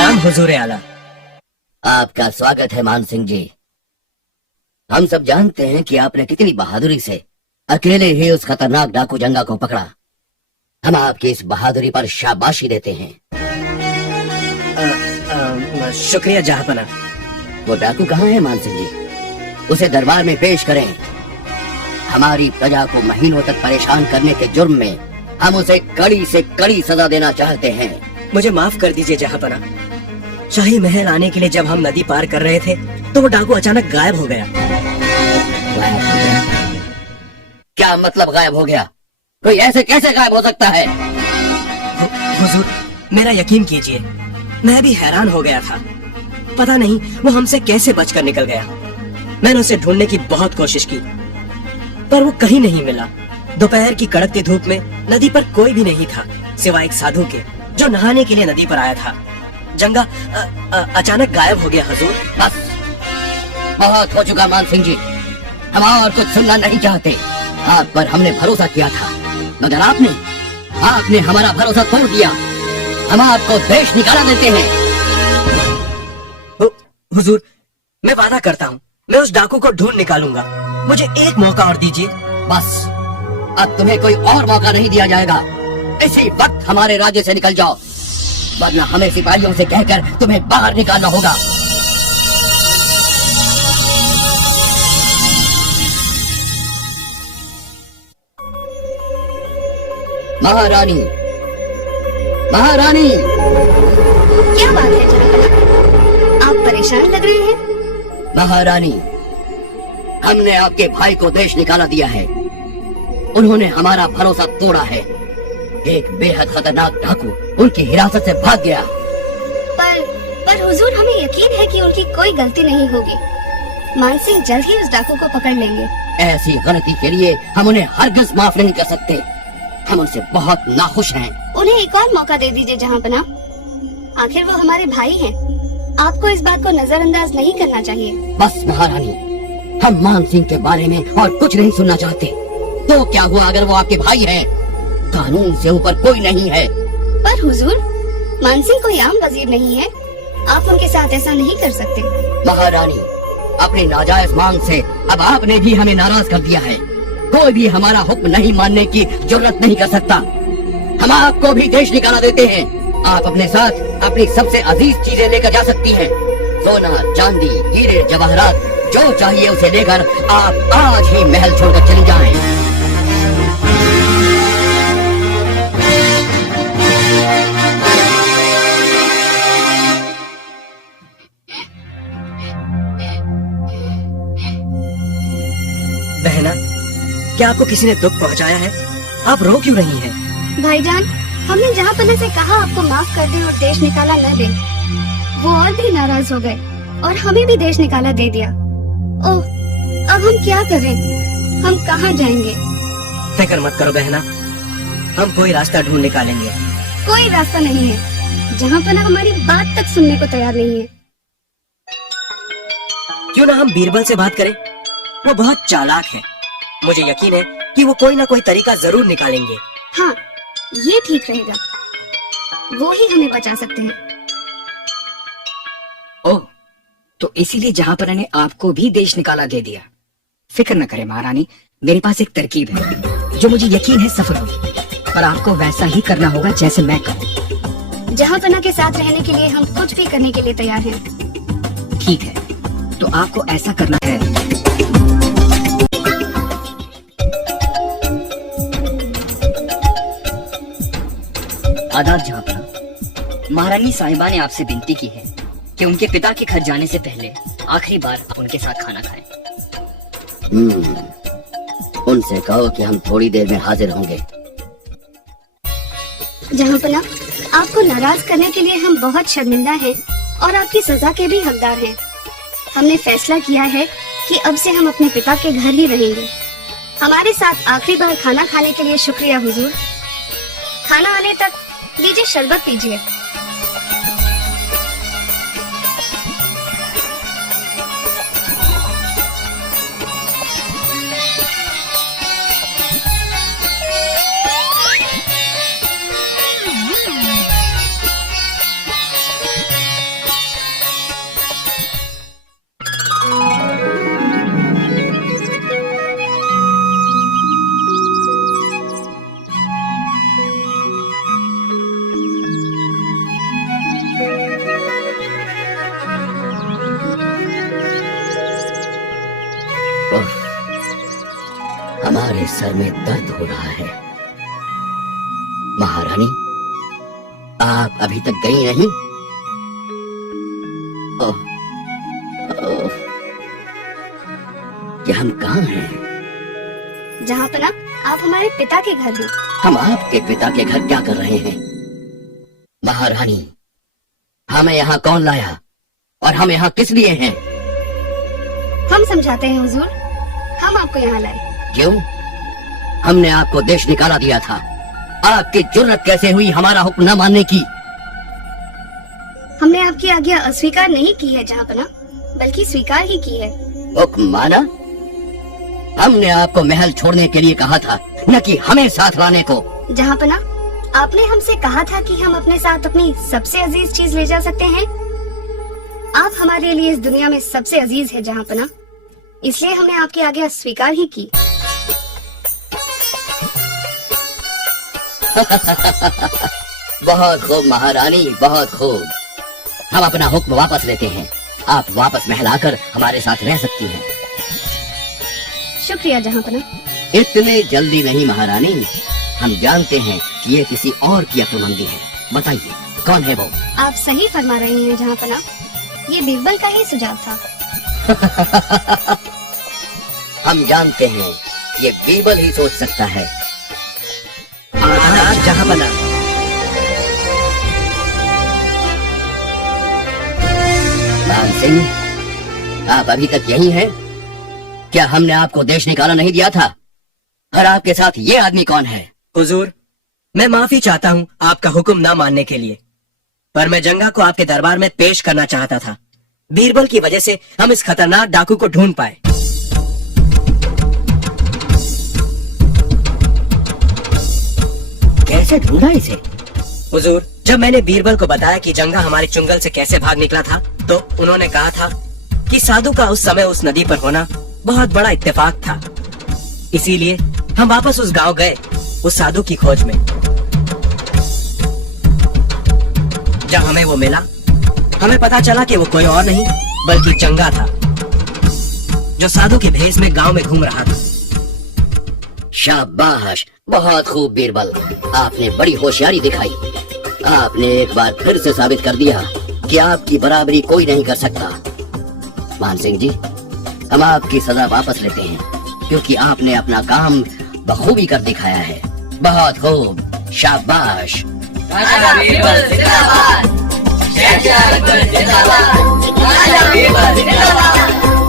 सलाम हुजूर आला। आपका स्वागत है मान सिंह जी। हम सब जानते हैं कि आपने कितनी बहादुरी से अकेले ही उस खतरनाक डाकू जंगा को पकड़ा। हम आपकी इस बहादुरी पर शाबाशी देते हैं। शुक्रिया जहांपना। वो डाकू कहाँ है मान सिंह जी? उसे दरबार में पेश करें। हमारी प्रजा को महीनों तक परेशान करने के जुर्म में हम उसे कड़ी से कड़ी सजा देना चाहते हैं। मुझे माफ कर दीजिए जहांपना। शाही महल आने के लिए जब हम नदी पार कर रहे थे तो वो डाकू अचानक गायब हो गया। गायब हो गया? क्या मतलब गायब हो गया? कोई ऐसे कैसे गायब हो सकता है? हुजूर मेरा यकीन कीजिए, मैं भी हैरान हो गया था। पता नहीं वो हमसे कैसे बचकर निकल गया। मैंने उसे ढूंढने की बहुत कोशिश की पर वो कहीं नहीं मिला। दोपहर की कड़कती धूप में नदी पर कोई भी नहीं था सिवाय एक साधु के जो नहाने के लिए नदी पर आया था। जंगा अचानक गायब हो गया हुजूर। बस बहुत हो चुका मान सिंह जी, हम और कुछ सुनना नहीं चाहते। आप पर हमने भरोसा किया था मगर आपने हमारा भरोसा तोड़ दिया। हम आपको देश निकाला देते हैं। हुजूर मैं वादा करता हूँ मैं उस डाकू को ढूंढ निकालूंगा। मुझे एक मौका और दीजिए। बस अब तुम्हें कोई और मौका नहीं दिया जाएगा। इसी वक्त हमारे राज्य से निकल जाओ वरना हमें सिपाहियों से कहकर तुम्हें बाहर निकालना होगा। महारानी, महारानी। क्या बात है जहांपना, आप परेशान लग रहे हैं। महारानी, हमने आपके भाई को देश निकाला दिया है। उन्होंने हमारा भरोसा तोड़ा है। एक बेहद खतरनाक डाकू उनकी हिरासत से भाग गया। पर हुजूर हमें यकीन है कि उनकी कोई गलती नहीं होगी। मान सिंह जल्द ही उस डाकू को पकड़ लेंगे। ऐसी गलती के लिए हम उन्हें हरगिज माफ नहीं कर सकते। हम उनसे बहुत नाखुश हैं। उन्हें एक और मौका दे दीजिए जहांपना। आखिर वो हमारे भाई हैं। आपको इस बात को नजरअंदाज नहीं करना चाहिए। बस महारानी, हम मान सिंह के बारे में और कुछ नहीं सुनना चाहते। तो क्या हुआ अगर वो आपके भाई हैं? कानून से ऊपर कोई नहीं है। पर हुजूर मान सिंह कोई आम वजीर नहीं है। आप उनके साथ ऐसा नहीं कर सकते। महारानी, अपनी नाजायज मांग से अब आपने भी हमें नाराज कर दिया है। कोई भी हमारा हुक्म नहीं मानने की जरूरत नहीं कर सकता। हम आपको भी देश निकाला देते हैं। आप अपने साथ अपनी सबसे अजीज चीजें लेकर जा सकती हैं। सोना, चांदी, हीरे, जवाहरात, जो चाहिए उसे लेकर आप आज ही महल छोड़कर चली जाएं। बहना, क्या आपको किसी ने दुख पहुंचाया है? आप रो क्यों रही हैं? भाईजान, हमने जहांपना से कहा आपको माफ कर दें और देश निकाला न दें। वो और भी नाराज हो गए और हमें भी देश निकाला दे दिया। ओह, अब हम क्या करें? हम कहाँ जाएंगे? फिक्र मत करो बहना, हम कोई रास्ता ढूंढ निकालेंगे। कोई रास्ता नहीं है। जहांपना हमारी बात तक सुनने को तैयार नहीं है। क्यों ना हम बीरबल से बात करें? वो बहुत चालाक है। मुझे यकीन है कि वो कोई ना कोई तरीका जरूर निकालेंगे। हाँ, ये ठीक रहेगा। वो ही हमें बचा सकते हैं। ओह, तो इसीलिए जहांपना ने आपको भी देश निकाला दे दिया। फिक्र न करें महारानी, मेरे पास एक तरकीब है जो मुझे यकीन है सफल होगी। पर आपको वैसा ही करना होगा जैसे मैं कहूँ। जहांपना के साथ रहने के लिए हम कुछ भी करने के लिए तैयार हैं। ठीक है, तो आपको ऐसा करना है। आदाब जहांपना, महारानी साहिबा ने आपसे विनती की है कि उनके पिता के घर जाने से पहले आखिरी बार आप उनके साथ खाना खाएं। उनसे कहो कि हम थोड़ी देर में हाजिर होंगे। जहांपना, आपको नाराज करने के लिए हम बहुत शर्मिंदा हैं और आपकी सजा के भी हकदार हैं। हमने फैसला किया है कि अब से हम अपने पिता के घर ही रहेंगे। हमारे साथ आखिरी बार खाना खाने के लिए शुक्रिया हुजूर। खाना आने तक लीजिए शरबत पीजिए। मेरे सर में दर्द हो रहा है। महारानी, आप अभी तक गई नहीं? ओह, ओह, ये हम कहाँ हैं? जहाँ पना आप हमारे पिता के घर हैं। हम आपके पिता के घर क्या कर रहे हैं? महारानी, हमें यहाँ कौन लाया और हम यहाँ किस लिए हैं? हम समझाते हैं हुजूर, हम आपको यहाँ लाए। क्यों? हमने आपको देश निकाला दिया था। आपकी जुर्रत कैसे हुई हमारा हुक्म न मानने की? हमने आपकी आज्ञा अस्वीकार नहीं की है जहाँ पना, बल्कि स्वीकार ही की है। हुक्म माना? हमने आपको महल छोड़ने के लिए कहा था, न कि हमें साथ लाने को। जहाँ पना आपने हमसे कहा था कि हम अपने साथ अपनी सबसे अजीज चीज ले जा सकते हैं। आप हमारे लिए इस दुनिया में सबसे अजीज है जहाँ पना, इसलिए हमने आपकी आज्ञा स्वीकार ही की। बहुत खूब महारानी, बहुत खूब। हम अपना हुक्म वापस लेते हैं। आप वापस महल आकर हमारे साथ रह सकती हैं। शुक्रिया जहाँ पना। इतने जल्दी नहीं महारानी, हम जानते हैं कि ये किसी और की अक्लमंदी है। बताइए कौन है वो? आप सही फरमा रहे हैं जहाँ पना, ये बीरबल का ही सुझाव था। हम जानते हैं ये बीरबल ही सोच सकता है। आदाब जहाँ पना। मान सिंह, आप अभी तक यही हैं? क्या हमने आपको देश निकाला नहीं दिया था? और आपके साथ ये आदमी कौन है? हुजूर, मैं माफी चाहता हूँ आपका हुक्म ना मानने के लिए, पर मैं जंगा को आपके दरबार में पेश करना चाहता था। बीरबल की वजह से हम इस खतरनाक डाकू को ढूंढ पाए। कैसे ढूंढा इसे? हुजूर, जब मैंने बीरबल को बताया कि जंगा हमारे चुंगल से कैसे भाग निकला था, तो उन्होंने कहा था कि साधु का उस समय उस नदी पर होना बहुत बड़ा इत्तेफाक था। इसीलिए हम वापस उस गांव गए, उस साधु की खोज में। जब हमें वो मिला, हमें पता चला कि वो कोई और नहीं बल्कि जंगा था, जो साधु के भेष में गांव में घूम रहा था। शाबाश, बहुत खूब बीरबल, आपने बड़ी होशियारी दिखाई। आपने एक बार फिर से साबित कर दिया कि आपकी बराबरी कोई नहीं कर सकता। मान सिंह जी, हम आपकी सजा वापस लेते हैं, क्योंकि आपने अपना काम बखूबी कर दिखाया है। बहुत खूब, शाबाश। राजा बीरबल जिंदाबाद। शहंशाह अकबर जिंदाबाद। राजा बीरबल जिंदाबाद।